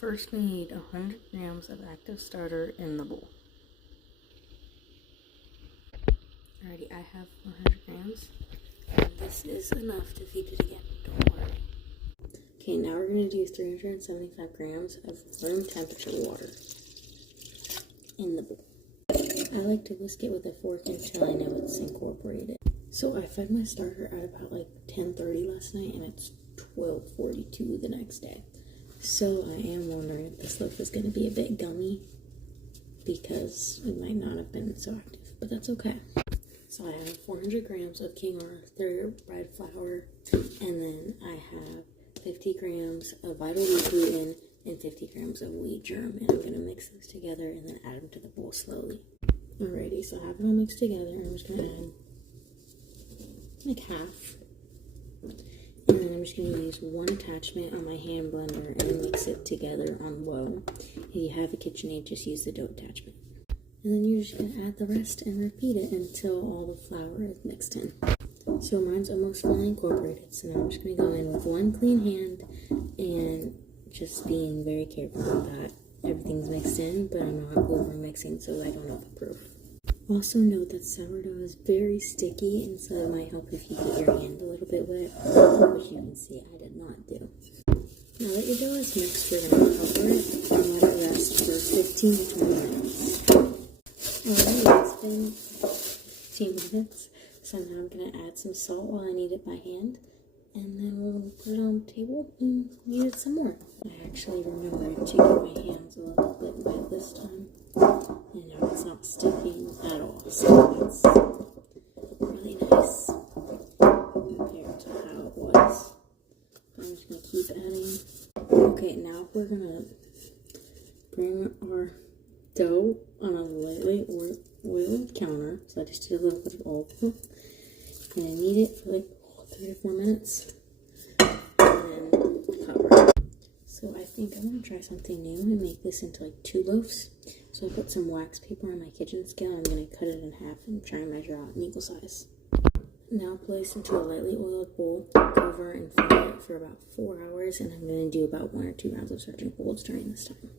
First, we need 100 grams of active starter in the bowl. Alrighty, I have 100 grams. And this is enough to feed it again, don't worry. Okay, now we're going to do 375 grams of room temperature water in the bowl. I like to whisk it with a fork until I know it's incorporated. So I fed my starter at about like 10:30 last night, and it's 12:42 the next day. So I am wondering if this loaf is going to be a bit gummy because it might not have been so active, but that's okay. So I have 400 grams of King Arthur bread flour, and then I have 50 grams of vital wheat gluten and 50 grams of wheat germ, and I'm going to mix those together and then add them to the bowl slowly. Alrighty, so I have it all mixed together. I'm just going to add like half, and then I'm just going to use one attachment on my hand blender and then mix it together on low. If you have a KitchenAid, just use the dough attachment. And then you're just going to add the rest and repeat it until all the flour is mixed in. So mine's almost fully incorporated, so now I'm just going to go in with one clean hand and just being very careful that everything's mixed in, but I'm not over mixing so I don't overproof. Also note that sourdough is very sticky, and so it might help if you get your hand a little bit wet, which you can see I did not do. Now that your dough is mixed, we're going to cover it and let it rest for 15 to 20 minutes. Alright, it's been 15 minutes, so now I'm going to add some salt while I knead it by hand, and then we'll put it on the table and knead it some more. I actually remembered to get my hands a little bit wet this time, and now it's not sticking at all, so that's really nice compared to how it was. I'm just going to keep adding. Okay, now we're going to bring our dough on a lightly oiled counter, so I just did a little bit of oil, and I knead it for like 3 to 4 minutes, and then cover. So I think I'm going to try something new and make this into like 2 loaves. So I put some wax paper on my kitchen scale, and I'm going to cut it in half and try and measure out an equal size. Now place into a lightly oiled bowl, cover and fry it for about 4 hours, and I'm going to do about 1 or 2 rounds of search and folds during this time.